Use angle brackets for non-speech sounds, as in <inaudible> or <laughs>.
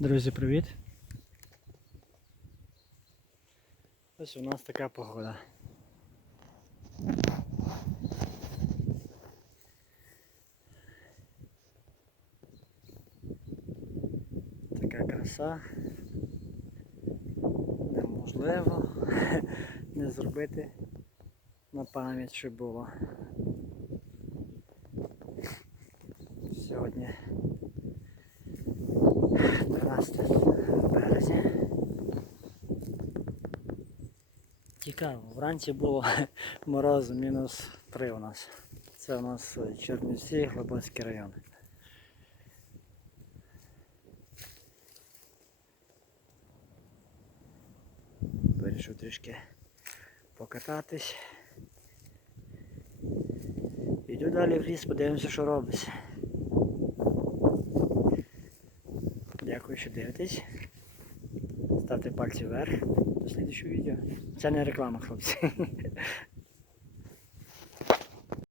Друзі, привіт! Ось у нас така погода. Така краса. Неможливо <laughs> не зробити на пам'ять, що було. Сьогодні 13 березня. Цікаво, вранці було <laughs> морозу мінус 3 у нас. Це у нас е, Чернівці, Глибоцький район. Вирішив трішки покататись. Йду далі в ліс, подивимося, що робиться. Дякую, що дивитесь. Ставте пальці вверх до слідчого відео. Це не реклама, хлопці.